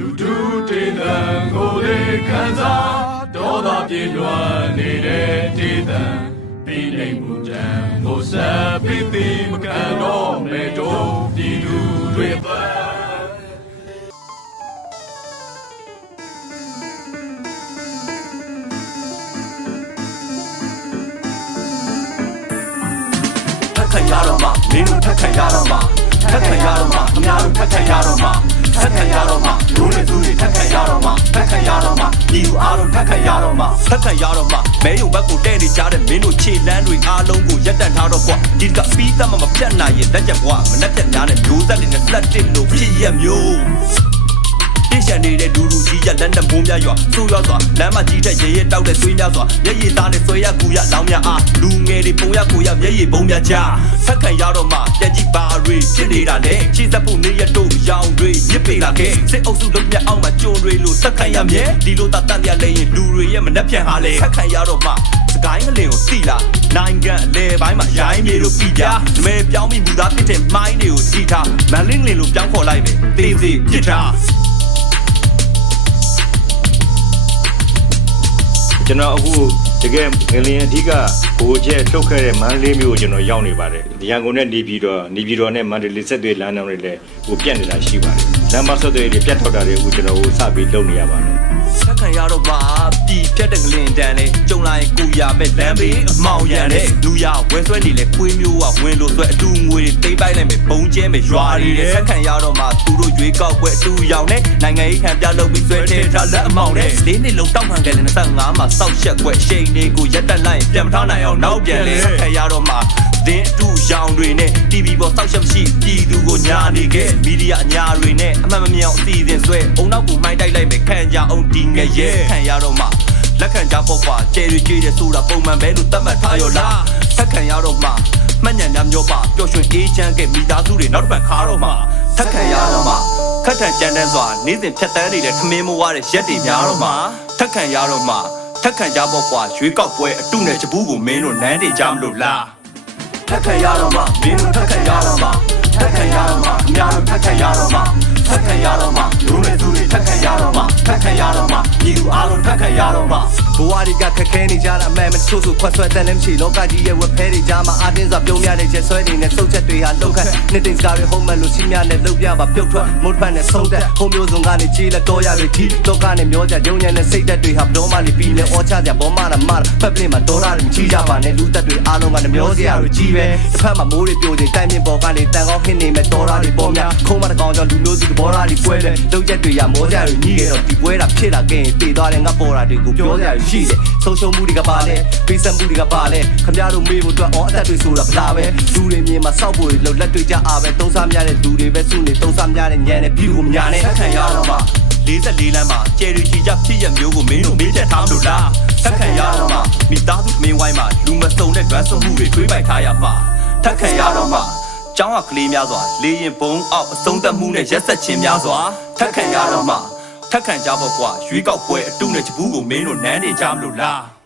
လူတို့တေးသံကိုလေးခံစားဒေါသပြေလွှမ်းနေတဲ့တေးသံပြီးနေမှုတံကိုဆက်ပြီးပြီးမကန်တော့မဲ့တို့ပြည်သူတွေပဲထက်ခံရတော့မှမင်းတို့ထက်ခံရတော့မှထက်ခံရတော့မှခင်ဗျားတို့ထက်ခံရတော့မှထက်ခံရတော့မှလူတွေသူတွေထက်ခံရတော့မှထက်ခံရတော့မှဒီလူအားလုံးထက်ခံရတော့မှထက်ခံရတော့မှမဲယုံဘက်ကိုတဲ့နေကြတဲ့မင်းတို့ခြေလန်းတွေအားလုံးကိုရက်တန့်ထားတော့ကွာဒီကပြီးသက်မှမပြတ်နိုင်ရင်လက်ချက်ဘွားမနှက်ပြတ်များတဲ့မျိုးဆက်တွေနဲ့ဆက်တစ်လို့ဖြစ်ရမျိုးရှန်နေတဲ့ဒူဒူကြီးရလက်နဲ့မိုးများရွာဆိုးရွားစွာလမ်းမကြီးတဲ့ရေရဲတောက်တဲ့သွေးများစွာမျက်ရည်သားနဲ့ဆွဲရကူရလောင်းများအားလူငယ်တွေပုံရကိုရမျက်ရည်ပုံများကြားဖက်ခံရတော့မှပြန်ကြည့်ပါရီဖြစ်နေတာနဲ့ရှင်းသက်ဖို့နေရတို့ရောင်တွေရစ်ပေလာခဲ့စစ်အုပ်စုလုံးမြတ်အောင်မှာကြုံတွေလို့ဆက်ခံရမြဲဒီလိုသာတန်တရားလဲရင်လူတွေရဲ့မနှက်ပြန်ဟာလေဖက်ခံရတော့မှစကိုင်းငလင်ကိုတိလာနိုင်ငံအလဲပိုင်းမှာရိုင်းမြေတို့ပြည်ပြနမဲပြောင်းပြီးမူသားဖြစ်တဲ့မိုင်းတွေကိုစီထားမန်လင်းလင်လို့ပြောင်းခေါ်လိုက်မယ်တေးစီဖြစ်တာကျွန်တော်အခုတကယ်ငလျင်အဓိကဘိုးကျဲထုတ်ခဲ့တဲ့မန္တလေးမြို့ကိုကျွန်တော်ရောက်နေပါတယ်ရန်ကုန်နဲ့နေပြည်တော်နဲ့မန္တလေးဆက်သွယ်လမ်းကြောင်းတွေလည်းဟိုပြတ်နေတာရှိပါတယ်လမ်းမဆက်သွယ်တွေပြတ်ထွက်တာတွေအခုကျွန်တော်ဟိုစပြီးလုပ်နေရပါတယ်ထက်ခံရတော့မှပြည်ပြတ်တဲ့ငလင်တန်းလေးကြုံလာရင်ကိုရမဲ့လမ်းဘေးအမောင်ရန်တဲ့လူရဝဲဆွဲနေလေခွေးမျိုးကဝင်လို့ဆွဲအတူငွေတွေတိတ်ပိုက်လိုက်မယ်ပုံကျဲမယ်ရွာတွေထက်ခံရတော့မှသူတို့ရွေးကောက်ပွဲအတူရောက်နေနိုင်ငံရေးခံပြလုပ်ပြီးဆွဲတဲ့ထားလက်အမောင်နဲ့၄နှစ်လုံးတောက်ခံခဲ့တဲ့25မှာစောက်ရက်ွက်ရှိန်တွေကိုရက်တက်လိုက်ပြန်မထားနိုင်အောင်နောက်ပြန်လေထက်ခံရတော့မှတင်းအတူရောင်တွေနဲ့ TV ပေါ်စောက်ချက်မရှိပြည်သူကိုညာနေခဲ့မီဒီယာအညာတွေနဲ့အမှန်မမြောင်အစီအစဉ်ဆွဲအုံနောက်ကိုမိုင်းတိုက်လိုက်မယ်ခံကြအောင်ဒီငရဲခံရတော့မှလက်ခံကြပေါ့ကွာကျဲရီကြွေးတဲ့ဆိုတာပုံမှန်ပဲလို့သတ်မှတ်ထားရောလားထက်ခံရတော့မှမှတ်ညံများမျိုးပါပျော်ရွှင်အေးချမ်းခဲ့မိသားစုတွေနောက်တစ်ပတ်ခါတော့မှထက်ခံရတော့မှခက်ထန်ကြမ်းတမ်းစွာနေ့စဉ်ဖြတ်တန်းနေတဲ့ခမင်းမွားတဲ့ရက်တွေများတော့မှထက်ခံရတော့မှထက်ခံကြပေါ့ကွာရွေးကောက်ပွဲအတုနဲ့ချပူးကိုမင်းတို့နန်းတွေကြမလို့လားထက်ခံရတော့မှမင်းတို့ထက်ခံရတော့မှထက်ခံရတော့မှခင်ဗျားတို့ထက်ခံရတော့မှထက်ခံရတော့မှလူတွေသူတွေထက်ခံရတော့မှထက်ခံရတော့မှဒီလူအားလုံးထက်ခံရတော့မှဘဝတွေကခက်ခဲနေကြတာအမှန်မချို့ဆိုခွက်ဆွဲတဲ့လည်းမရှိလောကကြီးရဲ့ဝက်ဖဲတွေကြားမှာအတင်းစွာပြုံးရတဲ့ရက်ဆွဲတွေနဲ့စုပ်ချက်တွေဟာလောက်ခတ်နှစ်သိန်းစကားတွေဟုံးမဲ့လို့ချင်းများနဲ့လှုပ်ပြပါပြုတ်ထွက်မုတ်ဖက်နဲ့ဆုံးသက်ဟုံးမျိုးစုံကနေကြီးလက်တော်ရတွေထီတော့ကနေမျောကြရုံညံနဲ့စိတ်သက်တွေဟာဘတော်မှနေပြီးလဲအောချကြဘောမတာမဖက်ပလင်းမှာဒေါ်လာတွေကြီးကြပါနဲ့လူသက်တွေအားလုံးကနှမျောစရာတွေကြီးပဲတစ်ဖက်မှာမိုးတွေပြိုချိန်တိုင်းမြင့်ပေါ်ကနေတန်ကောင်းခင်းနေမဲ့ဒေါ်လာတွေပေါ်များခုံးမတကောင်ကြောင့်လူမျိုးစုသဘောထားတွေပွဲတယ်လုံချက်တွေရမောစရာတွေညီးခဲ့တော့ဒီပွဲတာဖြစ်လာခဲ့ရင်တည်သွားတယ်ငါပေါ်တာတွေကိုပြောစရာရှိတယ်ဆုံးရှုံးမှုတွေကပါလဲပေးဆက်မှုတွေကပါလဲခင်ဗျားတို့မေးဖို့အတွက်အော်အသက်တွေဆိုတာဗလားပဲလူတွေမြင်မှာစောက်ဖို့လှုပ်လက်တွေကြအားပဲသုံးစားများတဲ့လူတွေပဲစုနေသုံးစားများတဲ့ညံတဲ့ဖြူကိုညာနဲ့ထက်ခံရတော့မှ44လမ်းမှာကျယ်ရီချီကြဖြစ်ရမျိုးကိုမင်းတို့မေးချက်ထားမလို့လားထက်ခံရတော့မှမိသားစုမင်းဝိုင်းမှာလူမစုံတဲ့ dress မှုတွေတွေးပိုက်ထားရမှာထက်ခံရတော့မှကျောင်းကကလေးများစွာလေရင်ပုံအောက်အဆုံးသက်မှုနဲ့ရက်ဆက်ချင်းများစွာထက်ခံရတော့မှထက်ခံကြဖို့ကွာရွေးကောက်ပွဲအတုနဲ့ချပူးကိုမင်းတို့နန်းနေကြမလို့လား